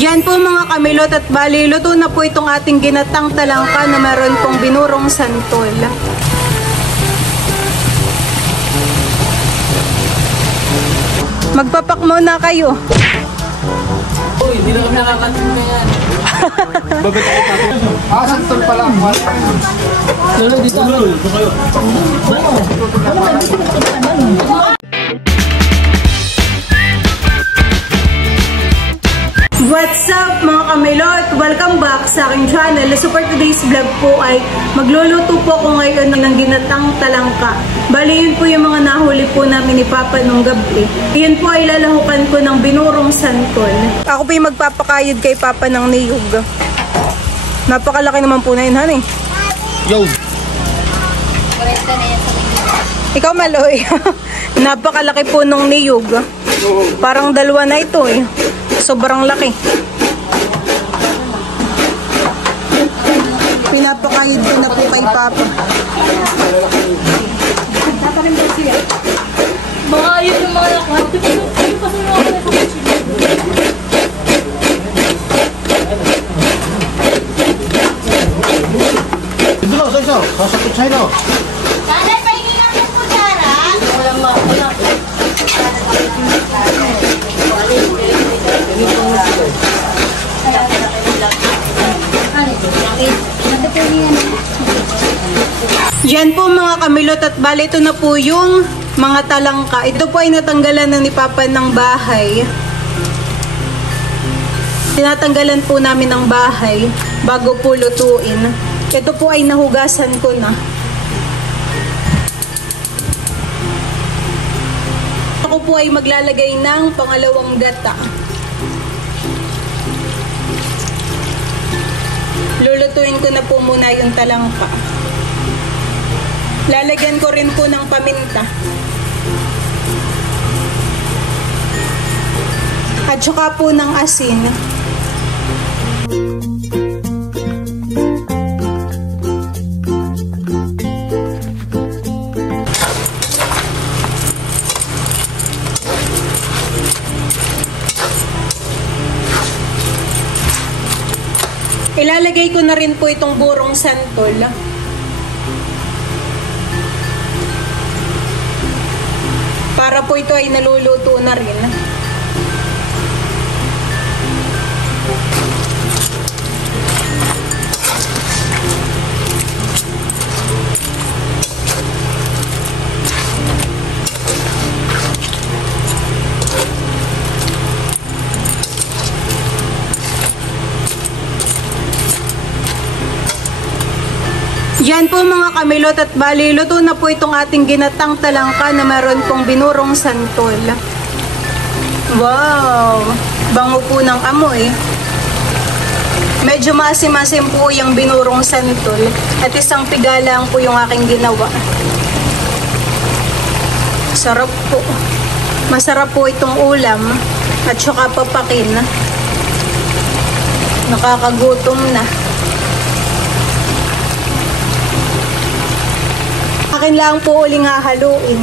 Yan po mga kamilot at bali, luto na po itong ating ginatang talangka na meron pong binurong santol. Magpapak muna kayo. Uy, hindi na kami nakakatin ka yan. Babit ako pa. Santol pa lang. Lalo, di sa lalo. Ito kayo. What's up mga kamilot? Welcome back sa aking channel. So for today's vlog po ay magluluto po ako ngayon ng ginatang talangka. Bali yun po yung mga nahuli po namin ni Papa nung gabi. Yun po ay lalahukan ko ng binurong santol. Ako po yung magpapakayod kay Papa ng niyog. Napakalaki naman po na yun, honey. Yo! Ikaw, Maloy. Napakalaki po nung niyog. Parang dalawa na ito eh. Sobrang laki. Pinapakayod ko na po kay Papa. Mga yun yung mga lakwat. Ito na, isa. Sasakit sa'yo na. Nanay, pahingi lang yung kutsara. Walang makula. Yan po mga kamilot at bali ito na po yung mga talangka. Ito po ay natanggalan na ni Papa ng bahay. Tinatanggalan po namin ng bahay bago po lutuin. Ito po ay nahugasan ko na. Ako po ay maglalagay ng pangalawang gata. Lulutuin ko na po muna yung talangka. Lalagyan ko rin po ng paminta. At saka po ng asin. Ilalagay ko na rin po itong burong santol. Para po ito ay naluluto na rin. Yan po mga kamilot at bali, luto na po itong ating ginatang talangka na meron pong binurong santol. Wow! Bango po ng amoy. Medyo maasim-asim po yung binurong santol at isang piga lang po yung aking ginawa. Sarap po. Masarap po itong ulam at saka papakin. Nakakagutom na. Akin lang po uling hahaluin.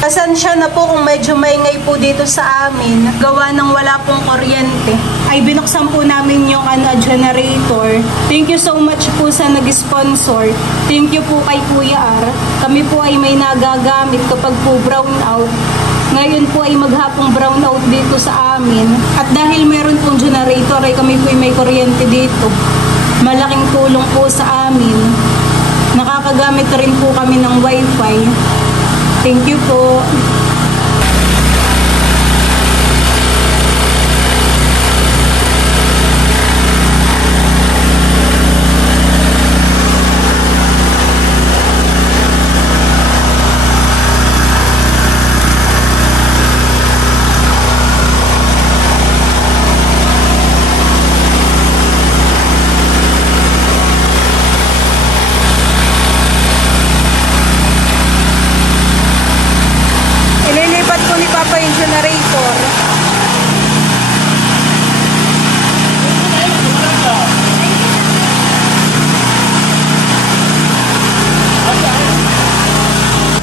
Pasensya na po kung medyo maingay po dito sa amin. Gawa ng wala pong kuryente. Ay binuksan po namin yung generator. Thank you so much po sa nag-sponsor. Thank you po kay Kuya R. Kami po ay may nagagamit kapag po brown out. Ngayon po ay maghapong brown out dito sa amin. At dahil meron pong generator ay kami po ay may kuryente dito. Malaking tulong po sa amin. Nakakagamit rin po kami ng wifi. Thank you po.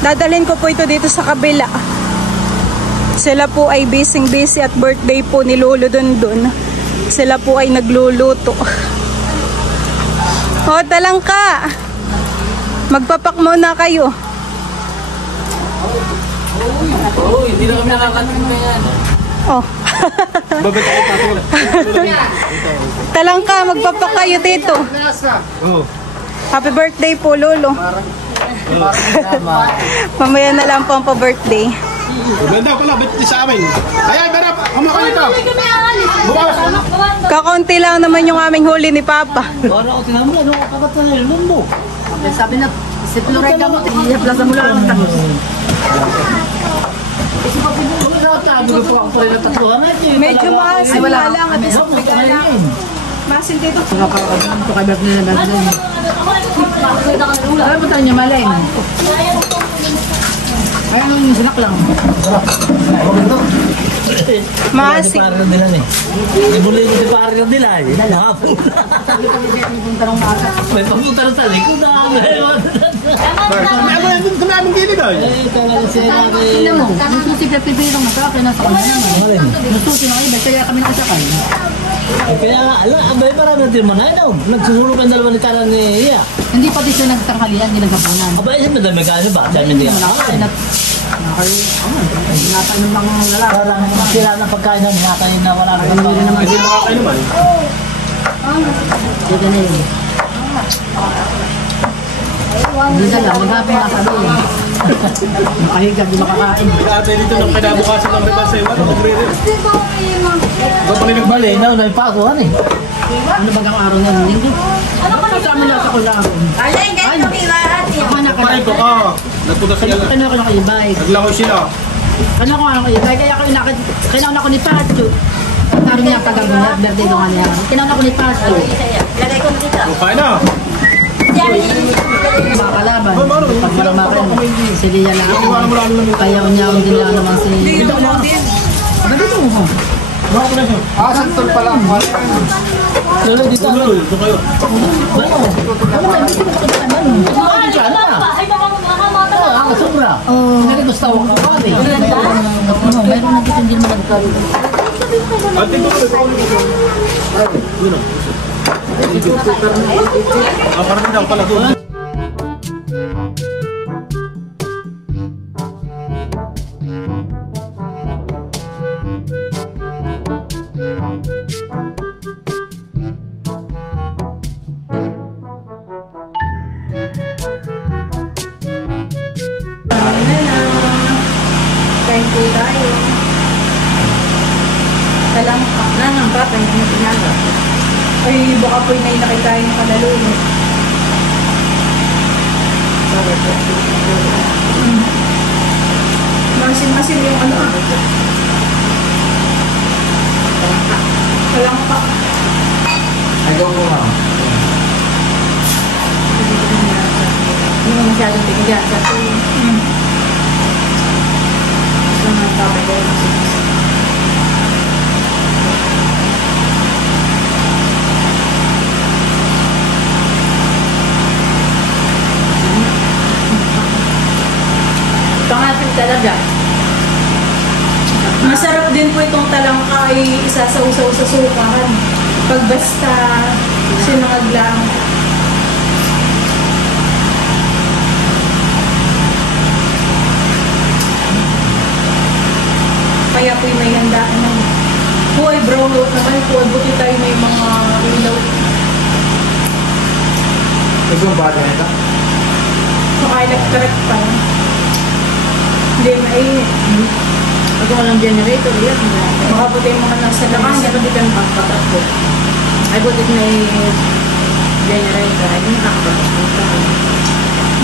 Dadalhin ko po ito dito sa kabila. Sila po ay busy at birthday po ni Lolo dun. Sila po ay nagluluto. O, talangka. Magpapak muna kayo. Uy, hindi na kami nakakatim na yan. Oh. Babalik ako patulog. Talangka, magpapak kayo dito. Oo. Happy birthday po, Lolo. Mamaya na lang po ang pa-birthday. Ganda pala, ba't di sa amin? Ay, Berap, kumakain ito. Bukas. Kakaunti lang naman yung aming huli ni Papa. Wala ko tinamo, ano ka kakatayin mo? Sabi na, si Florida mo, i-plaza mo lang ang tapos. Medyo maasin na lang at isang lang. Maasin dito. Alam mo tayo niya malay. Ayun yung sinak lang. Maasin. Para nila eh. Ibuli ko si pare na nila eh. Nalapo. May pagpunta na sa likod na. Kami aming gilid ay. Talaga siya Tingnan mo, nasusi ka pipirong na sa akin, nasa kanya naman. Nasusi na kayo, kaya kami nakasakay. kaya nga, abay marami natin manay daw. Nagsusulong ang dalawa ni Karan ni Iya. Hindi pati siya nagtanghalian, hindi nagkapunan. Abay, isa madami kasi ba? Siya hindi ako. Nakain ng mga lalaki. Parang sila ng pagkain na nakakain na wala nang pagkain. Hindi makakain naman. Dito na yun. Hindi na lang, maghapon na sa doon. Nakahiga, di makakain. Nag-aatay dito ng kinabukasan ng rebas ay wala. Magre-rin. Bali, na ipakuhan eh. Ano bagang araw na yun? Linggo? Kasama na sa kulahon. Alay, ganito kilahat yan. Ako na Paray ko ka. Nagpunta sila. Kano ako nakayibay. Naglangoy sila. Kano ako nakayibay. Kaya ako kinauna ko ni Pacho. Taro niya pag-abunat. Birthday ko nga niya. Kinauna ko ni Pacho. Lagay ko na dito. Kain na. Mga kalaban. Pag malamakan, si Lia lang ako. Iwanan mo lang namin. Kaya unyaon din lang naman si... Dito mo din. Dito mo. Santol pala. Lalo dito. Ito kayo. Ano ba? Dito mo kita naman. Ay, baka makakamata na. Ang sobra. Hindi gusto ako kakari. Mayroon na dito hindi mo nagkaroon. Ate ko. Parang daw pala doon. Kain po tayo. Talangka. Nanang bata, hindi mo pinaga. Ay, baka po yung nakikain ng kalaluno. Masin-masin yung ano ah. Talangka. Ayaw ko nga. Hindi mo masyadong binigan. Kasi... Gusto nga tapos ko. Pangatin talaga. Masarap din po itong talangka ay isasawsaw sa sukan. Pag basta sinangag lang. Kaya po may handaan ng buhay brown out naman po. Buti tayo may mga ilaw. Ito ba ito? Saka electric pa. Hindi mainit. Pag walang generator, yan. Baka po tayo mga nasa labas. Kasi pati kang pagpatakbo. Ay, butit may generator. Ay, hindi nakapagpatakbo.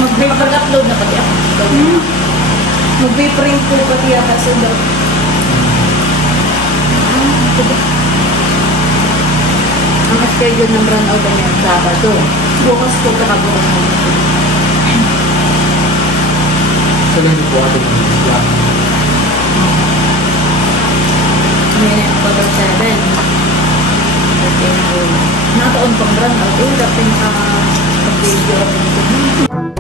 Mag-upload na pati ako. Mag-print po pati yata sa daw. Ang schedule ng run out ay ang Sabado. Bukas po. Kakabukas mo. Sabihin po atin. Ngayon ang pag-7. Nakataon pang run out. Dapat nakapag-video ako nito.